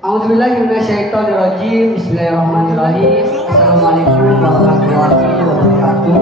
A'udzubillahi minasyaitonirrajim. Bismillahirrahmanirrahim. Assalamualaikum warahmatullahi wabarakatuh.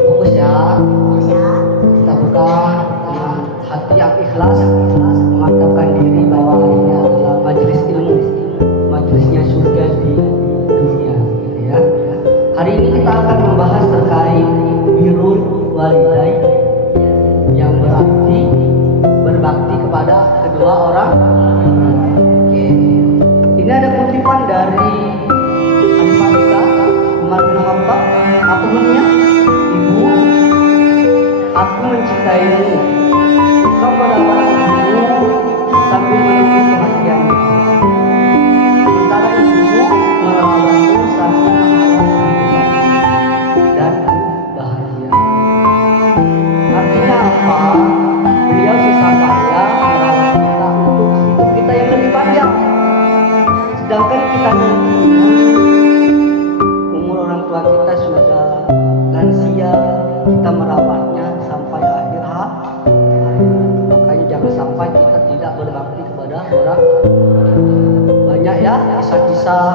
Fokus ya. Kita buka dengan hati yang ikhlas, memantapkan diri bahwa ini adalah majelis ilmu, majelisnya surga di dunia, gitu ya. Hari ini kita akan membahas terkait birrul walidain, yang berarti berbakti kepada kedua orang. Oke. Ini ada kutipan dari Al-Fatihah Umar bin Khattab. Apa bunyinya? Ibu, aku mencintaimu. Engkau merawat ibumu sambil menunggu kematianmu. Sementara ibumu merawatmu sambil merawat ibumu dan bahagia. Artinya apa? Beliau susah payah merawat kita untuk hidup kita yang lebih panjang. Sedangkan kita nantinya umur orang tua kita sudah lansia, kita merawatnya sampai akhir hayat. Makanya jangan sampai kita tidak berbakti kepada orang. Banyak ya kisah-kisah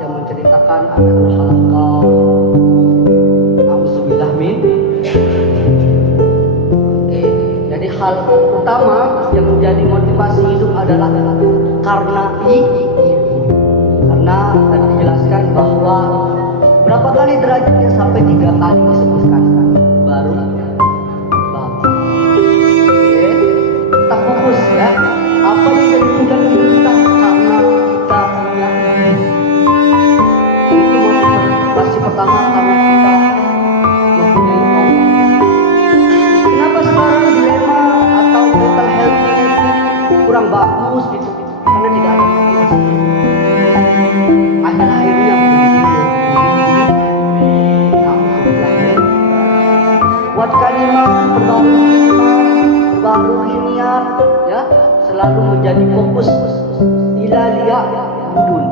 yang menceritakan anakul halaqah. Nauzubillah min. Hal utama yang menjadi motivasi hidup adalah karena karena tadi dijelaskan bahwa berapa kali derajatnya sampai 3 kali disebutkan baru Bapak. Oke, kita fokus ya. Apa yang jadi tunjang hidup kita karena kita punya ibu. Itu motivasi pertama karena kita mempunyai Allah. Kenapa sekarang dilema atau mental health-nya itu kurang bagus gitu? Karena tidak ada motivasi. Akhir-akhirnya buat kalimat perbarui niat ya, selalu menjadi fokus. Ila liya'budun.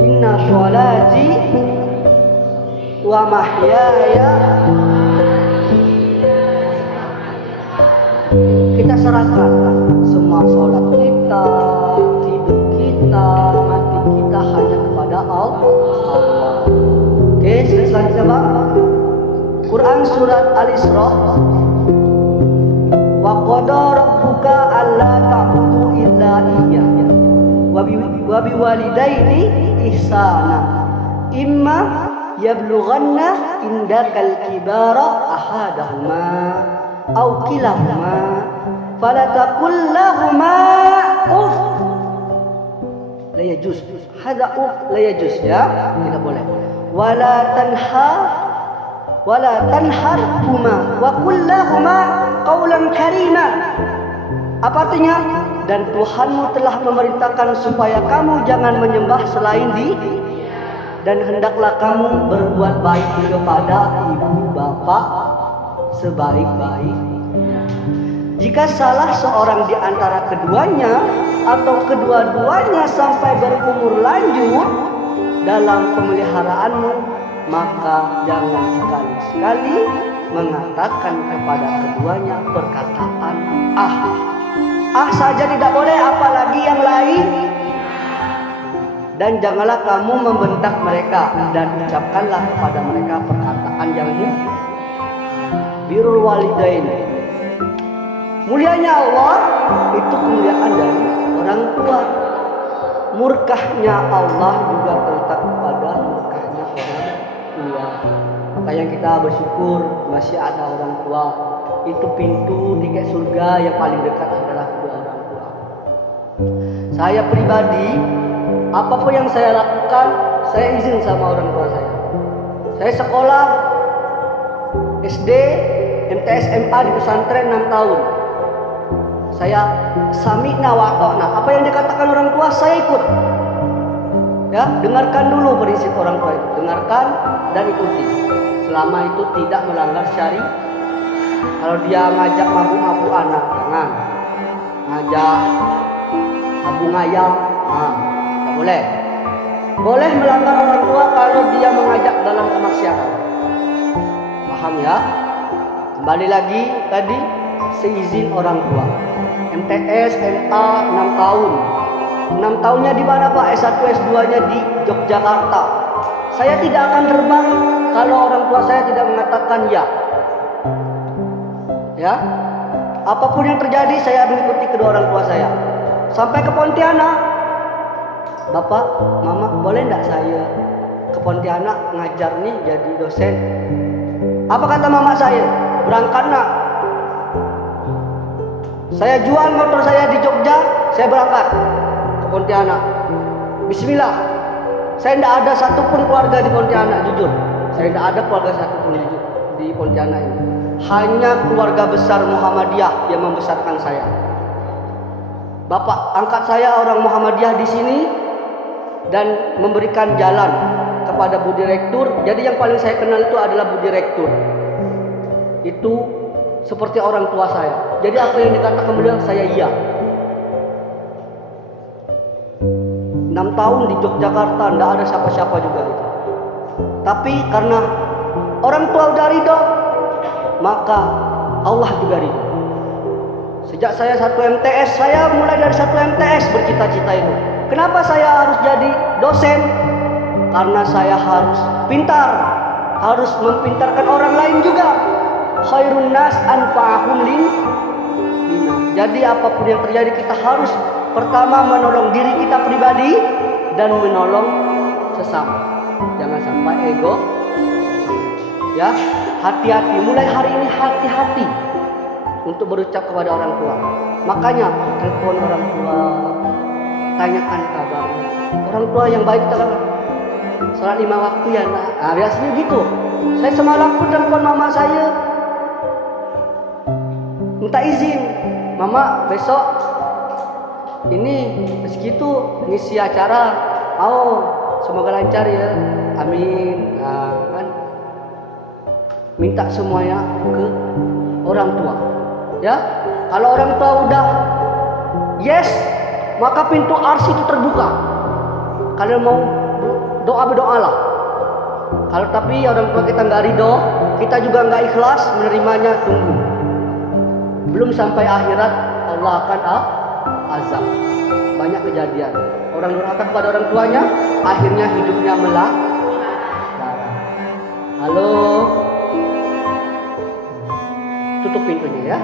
Inna sholati wa mahyaya, kita serahkan semua sholat kita, hidup kita, mati kita hanya kepada Allah. Oke, selanjutnya Bang. Quran surat Al-Isra. Wa qada rabbuka alla ta'budu illa iyyah wa biwalidaini ihsana imma yablughanna indakal kibara ahadahuma aw kilahuma fala taqul lahuma uff. La yajuz. Hada uff la yajuz ya, tidak boleh. Wala tanharhuma wa qul lahuma qawlan karima. Apa artinya? Dan Tuhanmu telah memerintahkan supaya kamu jangan menyembah selain dan hendaklah kamu berbuat baik kepada ibu bapak sebaik-baiknya. Jika salah seorang di antara keduanya atau kedua-duanya sampai berumur lanjut dalam pemeliharaanmu, maka jangan sekali-sekali mengatakan kepada keduanya perkataan ah saja tidak boleh, apalagi yang lain. Dan janganlah kamu membentak mereka dan ucapkanlah kepada mereka perkataan yang mulia. Birrul walidain, mulianya Allah itu kemuliaan dari orang tua. Murkahnya Allah juga terletak pada murkahnya orang tua. Makanya kita bersyukur masih ada orang tua. Itu pintu tiket surga yang paling dekat adalah kedua orang tua. Saya pribadi, apapun yang saya lakukan, saya izin sama orang tua saya. Saya sekolah SD, MTS, MA di pesantren 6 tahun. Saya sami'na wa ata'na. Apa yang dikatakan orang tua saya ikut. Ya, dengarkan dulu prinsip orang tua itu. Dengarkan dan ikuti. Selama itu tidak melanggar syariat. Kalau dia ngajak mabuk-mabuk anak, jangan. Ngajak mabuk ayam, tidak boleh. Boleh melanggar orang tua kalau dia mengajak dalam kemaksiatan. Paham ya? Kembali lagi tadi seizin orang tua. MTS, MA 6 tahun. 6 tahunnya di mana Pak? S1, S2-nya di Yogyakarta. Saya tidak akan terbang kalau orang tua saya tidak mengatakan ya. Ya. Apapun yang terjadi saya mengikuti kedua orang tua saya. Sampai ke Pontianak. Bapak, Mama, boleh enggak saya ke Pontianak ngajar nih jadi dosen? Apa kata mama saya? Berangkat nak. Saya jual motor saya di Jogja, saya berangkat ke Pontianak. Bismillah. Saya tidak ada satupun keluarga di Pontianak, jujur. Saya tidak ada keluarga satupun di Pontianak ini. Hanya keluarga besar Muhammadiyah yang membesarkan saya. Bapak angkat saya orang Muhammadiyah di sini dan memberikan jalan kepada Bu Direktur. Jadi yang paling saya kenal itu adalah Bu Direktur. Itu seperti orang tua saya. Jadi apa yang dikatakan beliau saya iya. 6 tahun di Yogyakarta tidak ada siapa-siapa juga itu. Tapi karena orang tua udah ridho, maka Allah juga ridho. Sejak saya 1 MTS, saya mulai dari 1 MTS bercita-cita itu. Kenapa saya harus jadi dosen? Karena saya harus pintar, harus mempintarkan orang lain juga. Khairun nas anfa'ahum lin-nas. Jadi apapun yang terjadi kita harus pertama menolong diri kita pribadi dan menolong sesama. Jangan sampai ego. Ya, hati-hati. Mulai hari ini hati-hati untuk berucap kepada orang tua. Makanya telepon orang tua, tanyakan kabarnya. Orang tua yang baik kita kan sholat 5 waktu ya nak. Biasanya gitu. Saya semalam pun telepon mama saya, minta izin, mama besok ini segitu ngisi acara. Oh, semoga lancar ya. Amin. Nah, kan minta semuanya ke orang tua. Ya, kalau orang tua udah yes, maka pintu arsy itu terbuka. Kalian mau doa berdoalah. Kalau tapi orang tua kita nggak ridho, kita juga nggak ikhlas menerimanya, tunggu. Belum sampai akhirat Allah akan azab. Banyak kejadian. Orang durhaka kepada orang tuanya, akhirnya hidupnya melarat. Halo. Tutup pintunya ya.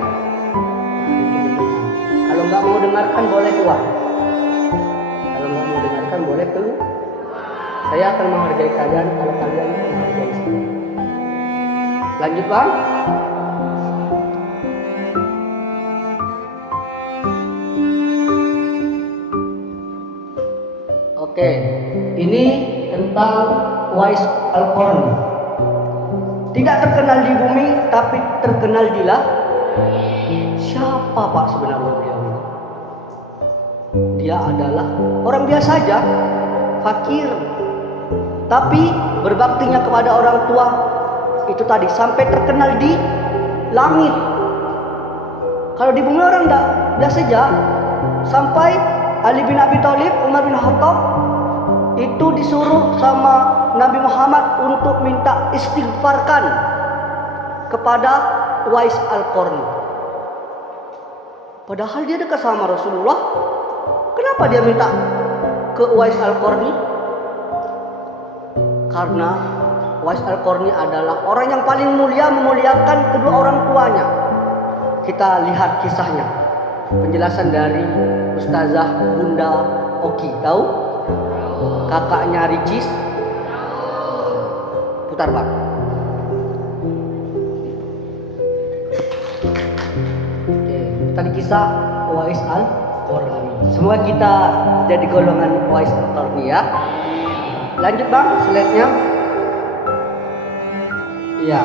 Kalau nggak mau dengarkan boleh keluar. Kalau nggak mau dengarkan boleh keluar. Saya akan menghargai kalian kalau kalian menghargai saya. Lanjut bang. Oke, ini tentang Uwais Al-Qarni. Tidak terkenal di bumi, tapi terkenal di langit. Siapa Pak sebenarnya beliau ini? Dia adalah orang biasa saja, fakir, tapi berbaktinya kepada orang tua itu tadi sampai terkenal di langit. Kalau di bumi orang enggak biasa saja. Sampai Ali bin Abi Thalib, Umar bin Khattab itu disuruh sama Nabi Muhammad untuk minta istighfarkan kepada Uwais Al-Qarni. Padahal dia dekat sama Rasulullah. Kenapa dia minta ke Uwais Al-Qarni? Karena Uwais Al-Qarni adalah orang yang paling mulia, memuliakan kedua orang tuanya. Kita lihat kisahnya. Penjelasan dari Ustazah Bunda Oki. Tahu? Kakaknya Ricis. Putar bang. Oke, tadi kisah Uwais Al-Qarni. Semoga kita jadi golongan Uwais Al-Qarni ya. Lanjut bang, slide-nya. Iya.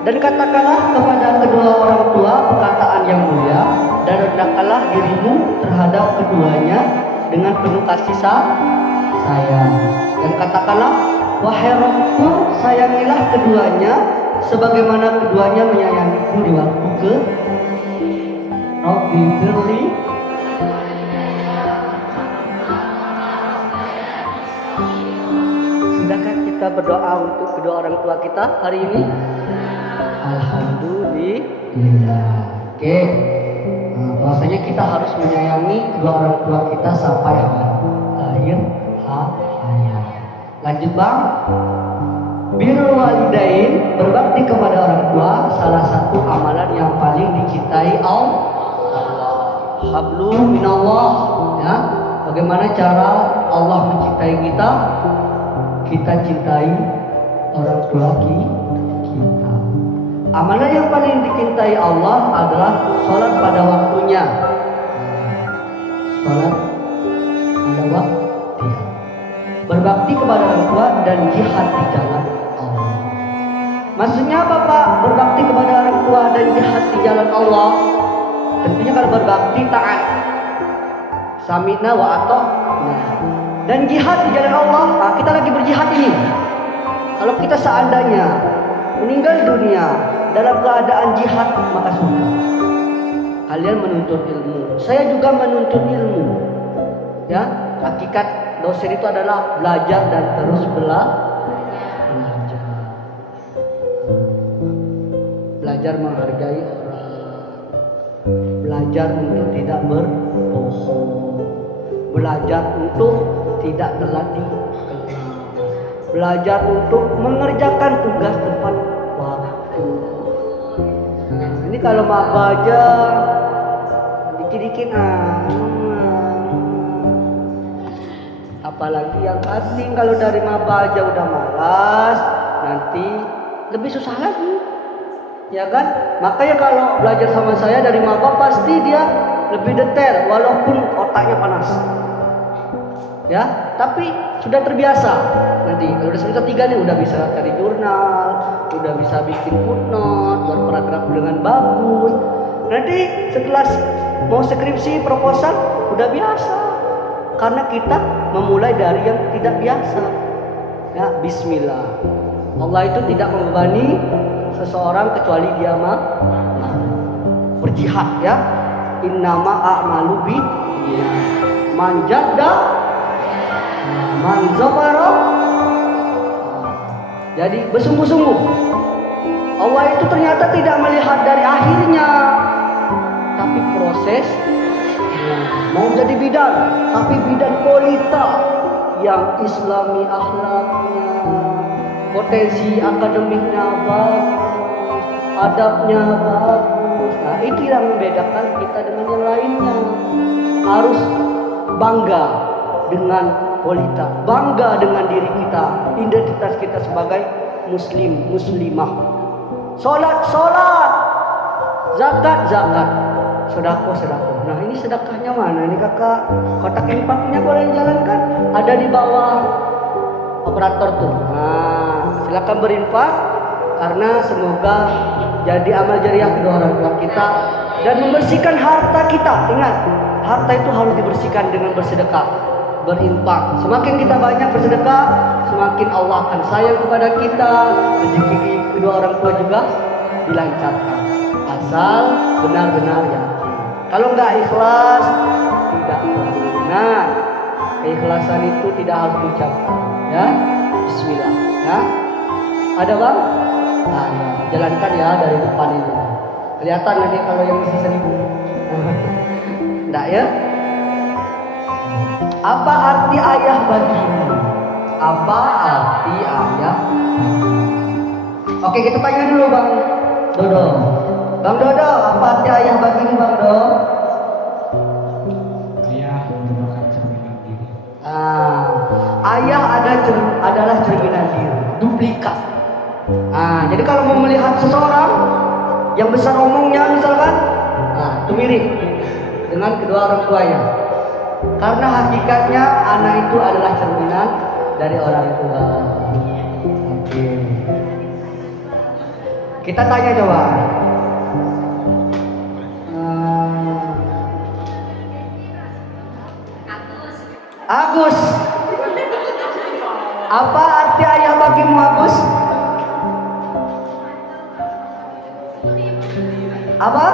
Dan katakanlah kepada kedua orang tua perkataan yang mulia, dan rendahkanlah dirimu terhadap keduanya dengan penuh kasih sayang. Dan katakanlah, wahai Rabbku, sayangilah keduanya sebagaimana keduanya menyayangiku di waktu ke Rabbi firli. Sudahkah kita berdoa untuk kedua orang tua kita hari ini? Alhamdulillah. Oke. Nah, bahwasanya kita harus menyayangi kedua orang tua kita sampai akhir hayat. Lanjut Bang. Birrul walidain, berbakti kepada orang tua, salah satu amalan yang paling dicintai Allah. Hablum minallah, ya. Bagaimana cara Allah mencintai kita? Kita cintai orang tua kita. Amalan yang paling dicintai Allah adalah sholat pada waktunya. Sholat pada waktunya. Berbakti kepada orang tua dan jihad di jalan Allah. Maksudnya apa Pak? Berbakti kepada orang tua dan jihad di jalan Allah. Tentunya kalau berbakti taat. Sami'na wa ata'na. Dan jihad di jalan Allah. Nah, kita lagi berjihad ini. Kalau kita seandainya meninggal dunia dalam keadaan jihad, maka sudah. Kalian menuntut ilmu. Saya juga menuntut ilmu. Ya, hakikat dosen itu adalah belajar dan terus belajar. Belajar menghargai orang. Belajar untuk tidak berbohong. Belajar untuk tidak telat di kelas. Belajar untuk mengerjakan tugas tepat waktu. Ini kalau maba aja dikit-dikit apalagi yang asing, kalau dari maba aja udah malas, nanti lebih susah lagi, ya kan? Makanya kalau belajar sama saya dari maba pasti dia lebih detail, walaupun otaknya panas, ya. Tapi sudah terbiasa. Nanti kalau udah semester 3 nih udah bisa cari jurnal, udah bisa bikin footnote, buat paragraf dengan bagus. Nanti setelah mau skripsi proposal udah biasa. Karena kita memulai dari yang tidak biasa. Ya, bismillah. Allah itu tidak membebani seseorang kecuali dia berjihad, ya. Innama a'malu bi manjada manzabara. Jadi bersungguh-sungguh. Allah itu ternyata tidak melihat dari akhirnya, tapi proses. Mau jadi bidan, tapi bidan kualitas yang islami akhlaknya, potensi akademiknya bagus, adabnya bagus. Nah, itu yang membedakan kita dengan yang lainnya. Harus bangga dengan kualitas, bangga dengan diri kita, identitas kita sebagai muslim, muslimah. Salat, zakat, sedekah. Nah, ini sedekahnya mana? Ini kakak, kotak infaknya boleh jalankan? Ada di bawah operator tuh. Nah, silakan berinfak karena semoga jadi amal jariah kedua orang tua kita dan membersihkan harta kita. Ingat, harta itu harus dibersihkan dengan bersedekah, berinfak. Semakin kita banyak bersedekah, semakin Allah akan sayang kepada kita. Rezeki kedua orang tua juga dilancarkan. Asal benar-benar yakin. Kalau nggak ikhlas, tidak benar. Keikhlasan itu tidak harus diucapkan, ya. Bismillah, ya. Ada Bang? Nah, ya. Jalankan ya dari depan ini. Kelihatan nanti kalau yang isi 1000. Enggak ya? Apa arti ayah bagimu? Apa arti ayah? Oke, kita tanya dulu Bang Dodo. Bang Dodo, apa arti ayah bagimu Bang Dodo? Ayah merupakan cerminan diri. Ayah adalah cerminan diri, duplikat. Jadi kalau mau melihat seseorang yang besar omongnya misalkan, itu mirip dengan kedua orang tuanya. Karena hakikatnya anak itu adalah cerminan dari orang tua. Oke. Kita tanya coba. Agus. Apa arti ayah bagimu Agus? Apa?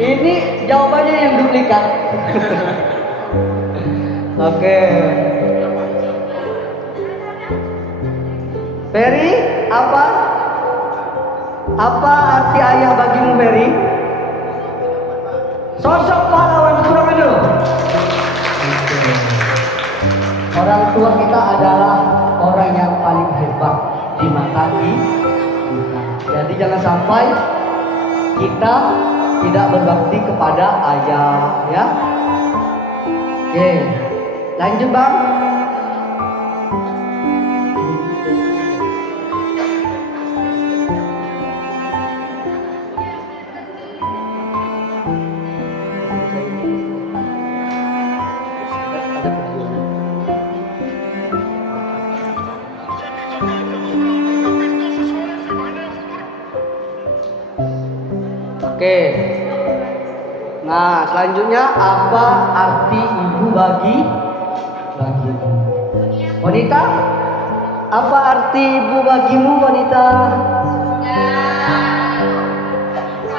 Ini jawabannya yang duplikat. Oke. Ferry, apa? Apa arti ayah bagimu, Mary? Sosok pahlawan, kurang dulu. Orang tua kita adalah orang yang paling hebat di mata kita. Jadi jangan sampai kita tidak berbakti kepada ayah, ya. Oke, lanjut bang. Oke. Nah, selanjutnya apa arti ibu bagi wanita? Apa arti ibu bagimu, wanita?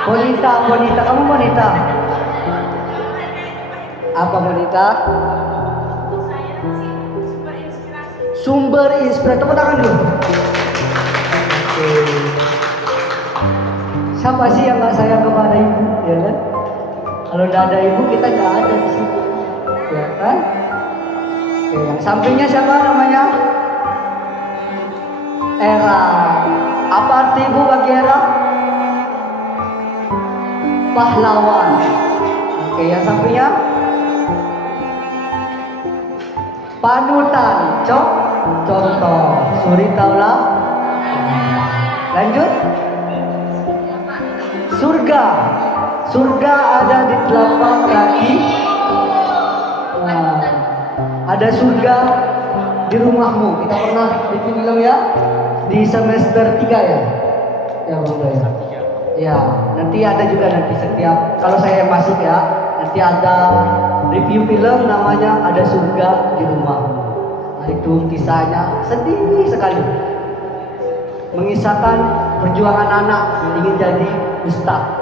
Wanita, kamu wanita. Apa wanita? Sumber inspirasi. Tepuk tangan dulu. Oke. Siapa sih yang gak sayang kepada ibu, ya kan? Kalau tidak ada ibu kita gak ada di sini, ya kan? Oke, yang sampingnya siapa namanya? Era. Apa arti ibu bagi Era? Pahlawan. Oke, yang sampingnya? Panutan. Contoh. Suri taulah. Lanjut. Surga ada di telapak kaki. Nah, ada surga di rumahmu. Kita pernah bilang ya di semester 3 ya. Ya Bang Doy. Ya, nanti ada juga nanti setiap kalau saya masuk ya, nanti ada review film namanya Ada Surga di Rumahmu. Nah, itu kisahnya sedih sekali. Mengisahkan perjuangan anak ingin jadi ustaz.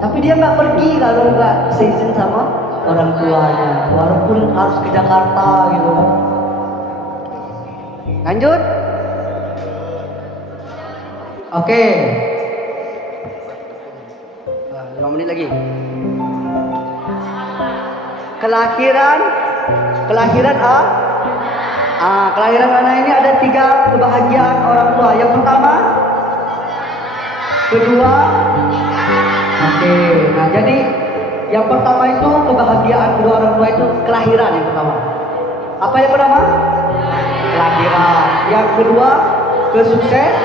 Tapi dia nggak pergi kalau nggak seizin sama orang tuanya, walaupun harus ke Jakarta gitu kan. Lanjut. Oke. 5 menit lagi. Kelahiran kelahiran anak ini ada 3 kebahagiaan orang tua. Yang pertama, kedua. Oke, nah jadi yang pertama itu kebahagiaan kedua orang tua itu kelahiran yang pertama. Apa yang pertama? Kelahiran. Yang kedua, kesukses.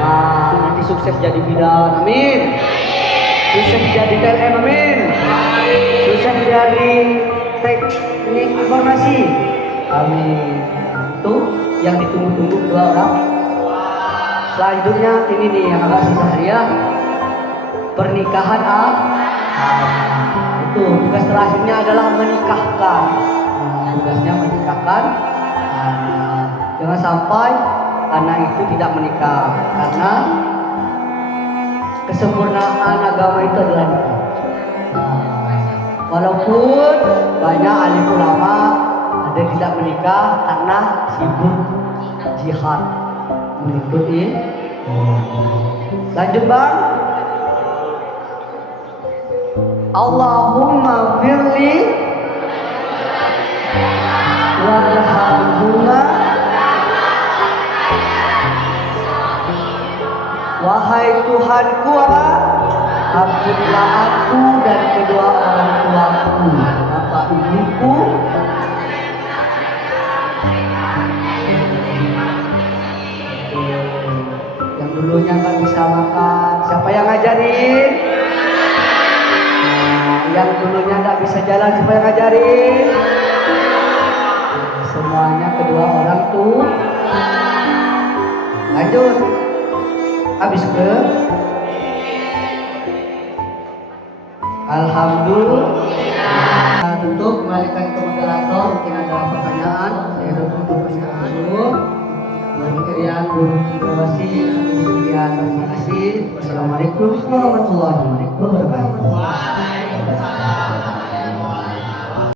Nah, nanti sukses jadi bidan, amin. Sukses jadi TLM, amin. Sukses jadi teknik informasi, amin. Itu yang ditunggu-tunggu kedua orang. Selanjutnya ini nih yang agak susah ya. Pernikahan itu tugas terakhirnya adalah menikahkan. Tugasnya menikahkan. Jangan sampai anak itu tidak menikah karena kesempurnaan agama itu adalah nikah. Walaupun banyak alim ulama ada yang tidak menikah karena sibuk jihad menuntut ilmu. Lanjut bang. Allahumma firli warhamhuma. Wahai Tuhanku, ampunilah aku dan kedua orang tuaku, bapak ibuku. Yang dulunya nggak bisa makan, siapa yang ngajarin? Yang dulunya nggak bisa jalan, siapa yang ngajarin? Semuanya kedua orang tua. Lanjut. Habis ke Alhamdulillah. Untuk kembalikan ke moderator, mungkin ada pertanyaan. Saya tutup pertanyaan dulu. Kemudian terima kasih. Wassalamualaikum warahmatullahi wabarakatuh.